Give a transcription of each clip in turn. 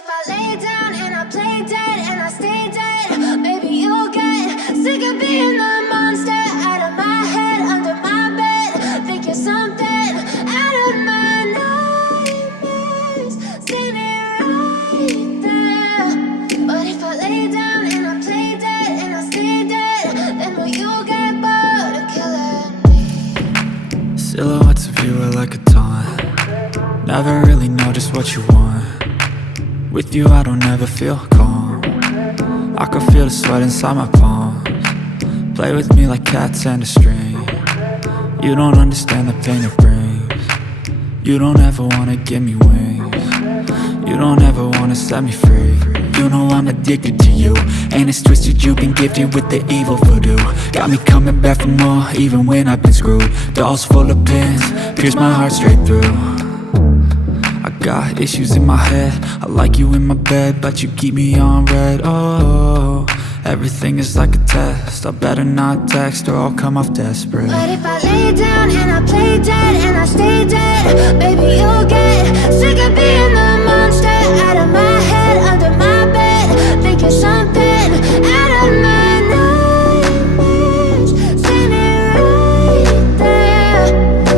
if I lay down and I play dead and I stay dead, maybe you'll get sick of being the monster out of my head, under my bed. Think you're something out of my nightmares, standing right there. But if I lay down and I play dead and I stay dead, then will you get bored of killing me? Silhouettes of you are like a taunt. Never really know just what you want. With you I don't ever feel calm. I can feel the sweat inside my palms. Play with me like cats and a string. You don't understand the pain it brings. You don't ever wanna give me wings. You don't ever wanna set me free. You know I'm addicted to you, and it's twisted, you've been gifted with the evil voodoo. Got me coming back for more, even when I've been screwed. Dolls full of pins, pierce my heart straight through. I got issues in my head, I like you in my bed, but you keep me on red. Oh, everything is like a test, I better not text or I'll come off desperate. But if I lay down and I play dead and I stay dead, baby you'll get sick of being the monster out of my head, under my bed. Think you're something out of my nightmares, standing right there.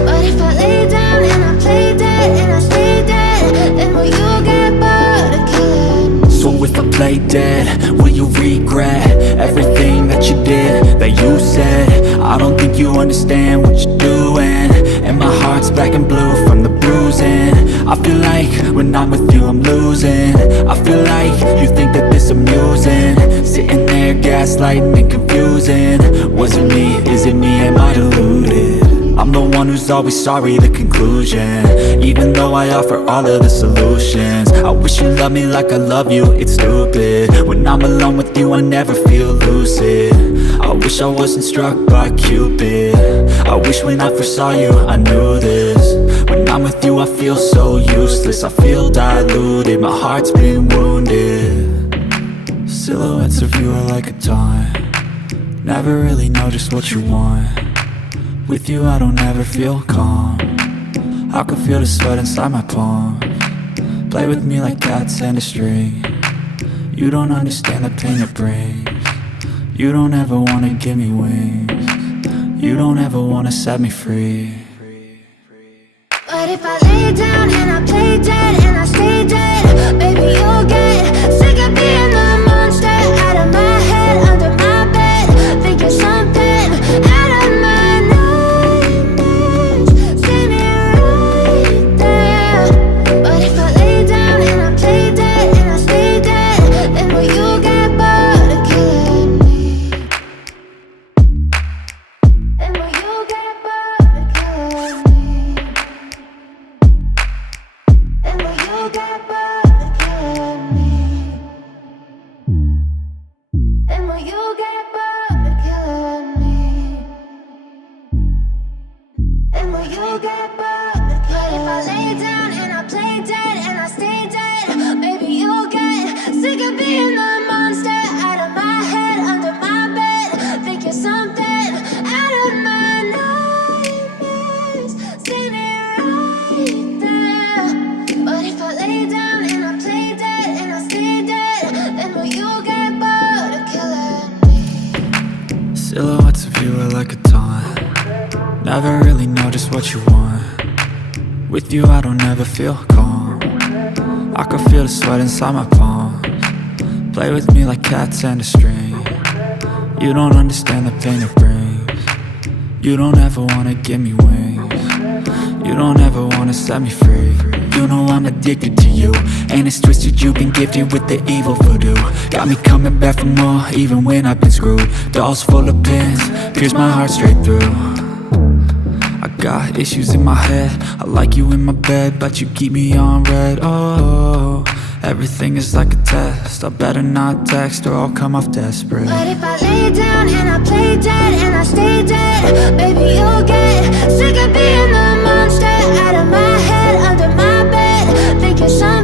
But if I lay down and I play dead and I stay dead, then will you get bored of killing me? So if I play dead, will you regret everything that you did, that you said? I don't think you understand what you're doing, and my heart's black and blue from the bruising. I feel like when I'm with you I'm losing. I feel like you think that this amusing, sitting there gaslighting and confusing. Was it me? Is it me? Am I deluded? I'm the one who's always sorry, the conclusion, even though I offer all of the solutions. I wish you loved me like I love you, it's stupid. When I'm alone with you I never feel lucid. I wish I wasn't struck by Cupid. I wish when I first saw you I knew this. When I'm with you I feel so useless, I feel diluted, my heart's been wounded. Silhouettes of you are like a taunt. Never really know just what you want. With you I don't ever feel calm. I can feel the sweat inside my palms. Play with me like cats and a string. You don't understand the pain it brings. You don't ever wanna give me wings. You don't ever wanna set me free. But if I lay down and I play dead and I stay dead, baby you'll get sick of being the monster out of my head, under my bed. Think you're something out of my nightmares, standing right there. But if I lay down and I play dead and I stay dead, then will you get bored of killing me? Then will you get bored of killing me? And will you get bored of killing me? And will you get bored of killing me? And will you get bored of killing me? But if I lay down and I play dead and I stay dead, maybe you'll get sick of being the monster out of my head, under my bed. Think you're something out of my nightmares, standing right there. But if I lay down and I play dead and I stay dead, then will you get bored of killing me? Silhouettes of you are like a taunt. Never really know just what you want. With you I don't ever feel calm. I can feel the sweat inside my palms. Play with me like cats and a string. You don't understand the pain it brings. You don't ever wanna give me wings. You don't ever wanna set me free. You know I'm addicted to you, and it's twisted, you've been gifted with the evil voodoo. Got me coming back for more, even when I've been screwed. Dolls full of pins, pierce my heart straight through. I got issues in my head, I like you in my bed, but you keep me on red. Oh, everything is like a test, I better not text or I'll come off desperate. But if I lay down and I play dead and I stay dead, baby you'll get sick of being the monster out of my head, under my bed. Think you're something